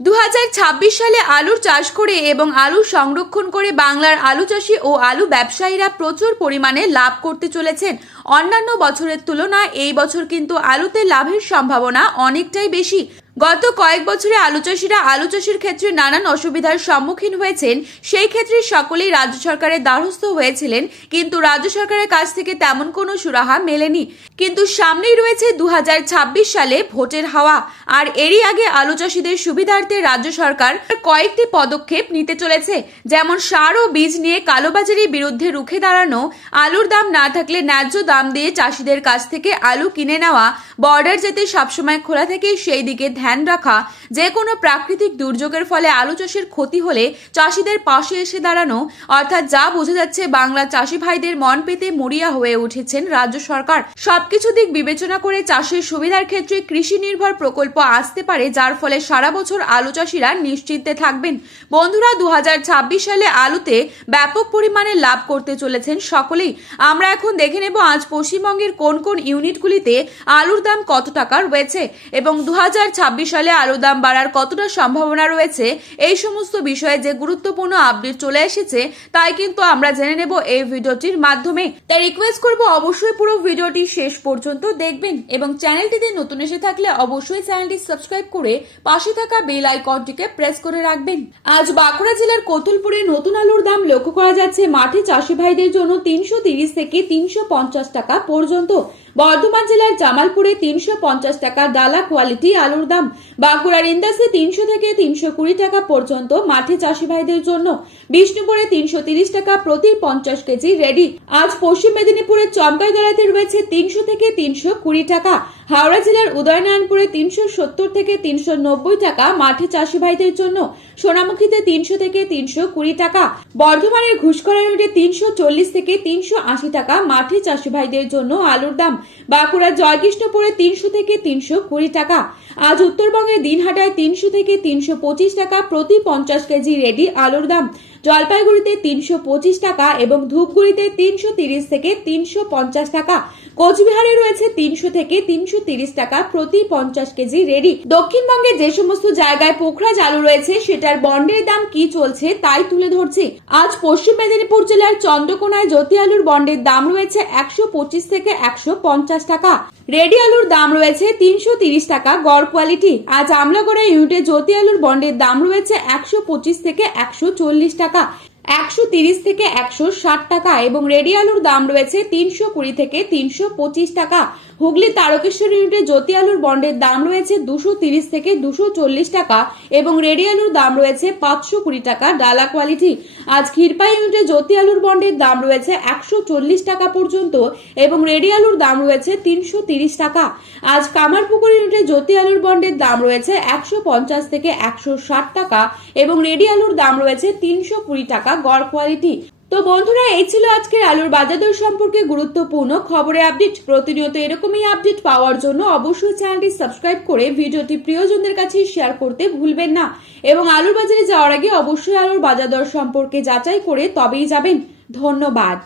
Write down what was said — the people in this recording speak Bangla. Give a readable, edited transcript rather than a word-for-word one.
2026 সালে আলুর চাষ করে এবং আলু সংরক্ষণ করে বাংলার আলু চাষি ও আলু ব্যবসায়ীরা প্রচুর পরিমাণে লাভ করতে চলেছেন। অন্যান্য বছরের তুলনায় এই বছর কিন্তু আলুতে লাভের সম্ভাবনা অনেকটাই বেশি। গত কয়েক বছরে আলু চাষিরা আলু চাষের ক্ষেত্রে নানান অসুবিধার সম্মুখীন হয়েছেন। সেই ক্ষেত্রে সকলেই রাজ্য সরকারের দ্বারস্থ হয়েছিলেন, কিন্তু রাজ্য সরকারের কাছ থেকে তেমন কোনো সুরাহা মেলেনি। কিন্তু সামনেই রয়েছে 2026 সালে ভোটের হাওয়া, আর এরই আগে আলু চাষিদের সুবিধার্থে রাজ্য সরকার কয়েকটি পদক্ষেপ নিতে চলেছে। যেমন সার ও বীজ নিয়ে কালোবাজারির বিরুদ্ধে রুখে দাঁড়ানো, আলুর দাম না থাকলে ন্যায্য দাম দিয়ে চাষিদের কাছ থেকে আলু কিনে নেওয়া, বর্ডার যাতে সবসময় খোলা থাকে সেই দিকে ধ্যান রাখা, যে কোনো প্রাকৃতিক দুর্যোগের ফলে আলু চাষের ক্ষতি হলে চাষিদের পাশে এসে দাঁড়ানো। অর্থাৎ যা বোঝা যাচ্ছে, বাংলা চাষি ভাইদের মন পেতে মরিয়া হয়ে উঠেছেন রাজ্য সরকার। সবকিছু দিক বিবেচনা করে চাষের সুবিধার ক্ষেত্রে কৃষি নির্ভর প্রকল্প আসতে পারে, যার ফলে সারা বছর আলু চাষিরা নিশ্চিন্তে থাকবেন। বন্ধুরা, 2026 সালে আলুতে ব্যাপক পরিমাণে লাভ করতে চলেছেন সকলেই। আমরা এখন দেখে নেব আজ পশ্চিমবঙ্গের কোন কোন ইউনিটগুলিতে আলুর দাম কত টাকা রয়েছে এবং 2026 সালে আলুর দাম বাড়ার কতটা সম্ভাবনা রয়েছে। এই সমস্ত বিষয়ে যে গুরুত্বপূর্ণ আপডেট চলে এসেছে, তাই কিন্তু আমরা জেনে নেব এই ভিডিওটির মাধ্যমে। তাই রিকোয়েস্ট করব অবশ্যই পুরো ভিডিওটি শেষ পর্যন্ত দেখবেন এবং চ্যানেলটিতে নতুন এসে থাকলে অবশ্যই চ্যানেলটি সাবস্ক্রাইব করে পাশে থাকা বেল আইকনটিকে প্রেস করে রাখবেন। আজ বাঁকুড়া জেলার কতুলপুরে নতুন আলুর দাম লক্ষ্য করা যাচ্ছে মাঠে চাষি ভাইদের জন্য 330 থেকে 350 টাকা পর্যন্ত। বর্ধমান জেলার জামালপুরে 350 টাকা ডালা কোয়ালিটি আলুর দাম। বাঁকুড়ার ইন্দাসে 300 থেকে 320 টাকা পর্যন্ত মাঠে চাষি ভাইদের জন্য। বিষ্ণুপুরে 330 টাকা প্রতি 50 কেজি রেডি। আজ পশ্চিম মেদিনীপুরের চমকাইতলাতে রয়েছে 300 থেকে 320 টাকা। হাওড়া জেলার উদয়নারায়ণপুরে 370 থেকে 390 টাকা মাঠে চাষি ভাইদের জন্য। সোনামুখীতে 300 থেকে 320 টাকা। বর্ধমানের ঘুষকরা ইউনিটে 340 থেকে 380 টাকা মাঠে চাষি ভাইদের জন্য আলুর দাম। বাঁকুড়ার জয়কৃষ্ণপুরে 300 থেকে 320 টাকা। আজ উত্তরবঙ্গের দিনহাটায় 300 থেকে 325 টাকা প্রতি 50 কেজি রেডি আলুর দাম। জলপাইগুড়িতে 325 টাকা এবং ধূপগুড়িতে 330 থেকে 350 টাকা। কোচবিহারে রয়েছে 300 থেকে 330 টাকা প্রতি 50 কেজি রেডি। দক্ষিণবঙ্গে যে সমস্ত জায়গায় পোখরাজ আলু রয়েছে, সেটার বন্ডের দাম কি চলছে তাই তুলে ধরছি। আজ পশ্চিম মেদিনীপুর জেলার চন্দ্রকোনায় জ্যোতি আলুর বন্ডের দাম রয়েছে 125 থেকে 150 টাকা। রেডি আলুর দাম রয়েছে 330 টাকা গড় কোয়ালিটি। আজ আমলাগড়া ইউনিটে জ্যোতি আলুর বন্ডের দাম রয়েছে 125 থেকে 140 টাকা, 130 থেকে 160 টাকা এবং রেডি আলুর দাম রয়েছে 320 থেকে 325 টাকা। হুগলি তারকেশ্বর ইউনিটে জ্যোতি আলুর বন্ডের দাম রয়েছে 230 থেকে 240 টাকা এবং রেডি আলুর দাম রয়েছে 520 টাকা ডালা কোয়ালিটি। আজ ক্ষীরপাই ইউনিটে জ্যোতি আলুর বন্ডের দাম রয়েছে 140 টাকা পর্যন্ত এবং রেডি আলুর দাম রয়েছে 330 টাকা। আজ কামারপুকুর ইউনিটে জ্যোতি আলুর বন্ডের দাম রয়েছে 150 থেকে 160 টাকা এবং রেডি আলুর দাম রয়েছে 320 টাকা গড় কোয়ালিটি। তো বন্ধুরা, এই ছিল আজকের আলুর বাজার দর সম্পর্কে গুরুত্বপূর্ণ খবরের আপডেট। প্রতিনিয়ত এরকমই আপডেট পাওয়ার জন্য অবশ্যই চ্যানেলটি সাবস্ক্রাইব করে ভিডিওটি প্রিয়জনদের কাছে শেয়ার করতে ভুলবেন না এবং আলুর বাজারে যাওয়ার আগে অবশ্যই আলুর বাজার দর সম্পর্কে যাচাই করে তবেই যাবেন। ধন্যবাদ।